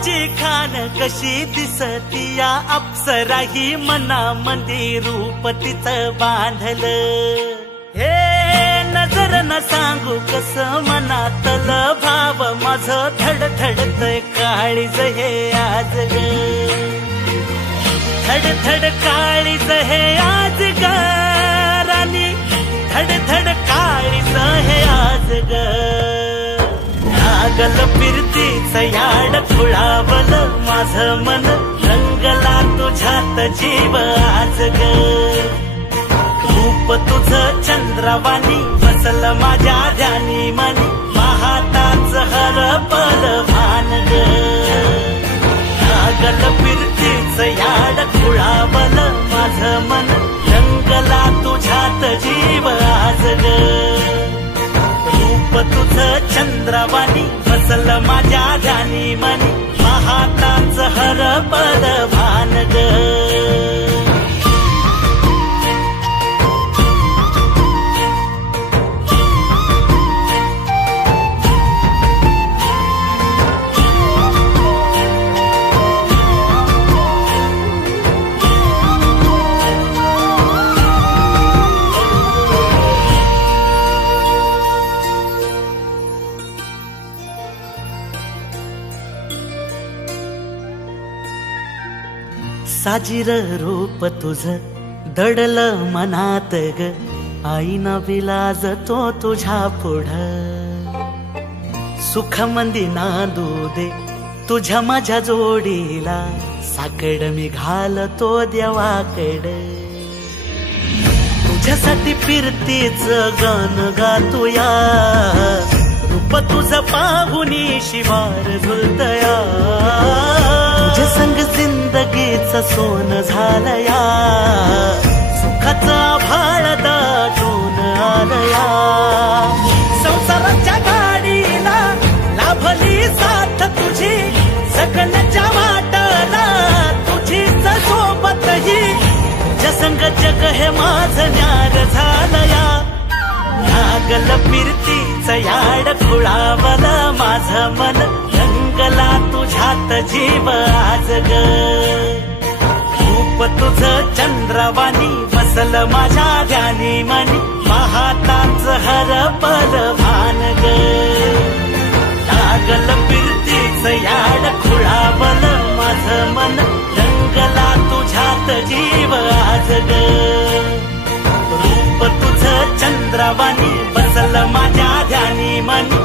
रूपाची खान कशी दिसती या अप्सरा ही मनामध्ये रूप तिचं बांधलं हे नजर न सांगू कस मनातलं भाव माझं धडधडतय काळीज हे आज ग धडधड काळीज हे आज ग राणी धडधड काळीज हे आज ग लागल फिरतीच याड खुळावलं माझं मन रंगला तुझ्यात जीव आज ग रूप तुझं चंद्रवाणी बसल माझ्या ध्यानी मनी पाहताच हरपल भान ग लागल फिरतीच याड खुळावलं माझं मन रंगला तुझ्यात जीव आज ग रूप तुझं चंद्रवाणी बसल माझ्या ध्यानी मनी पाहताच हरपल भान ग साजीर रूप तुझं दडलं मनात ग आईना विलाज तो तुझ्या पुढं सुख मंदी नांदू दे तुझ्या माझ्या जोडीला साकड मी घालतो देवाकड तुझ्यासाठी फिरतीच गाण गातोया रूप तुझं पाहुनी शिवार झुलतया तुझ्या संग जिंदगीच सोन झालया सुखाचा भाळ दाटून आलया संसाराच्या गाडीला लाभली साथ तुझी सगळ्यांच्या वाटला तुझीच सोबतही तुझ्या संग जग हे माझं न्यार झालया लागल फिरतीच याड खुळावलं माझं मन रंगला तुझ्यात जीव आज ग रूप तुझं चंद्रवाणी बसल माझ्या ध्यानी मनी पाहताच हरपल भान ग लागल फिरतीच याड खुळावलं माझं मन रंगला तुझ्यात जीव आज ग रूप तुझं चंद्रवाणी बसल माझ्या ध्यानी मनी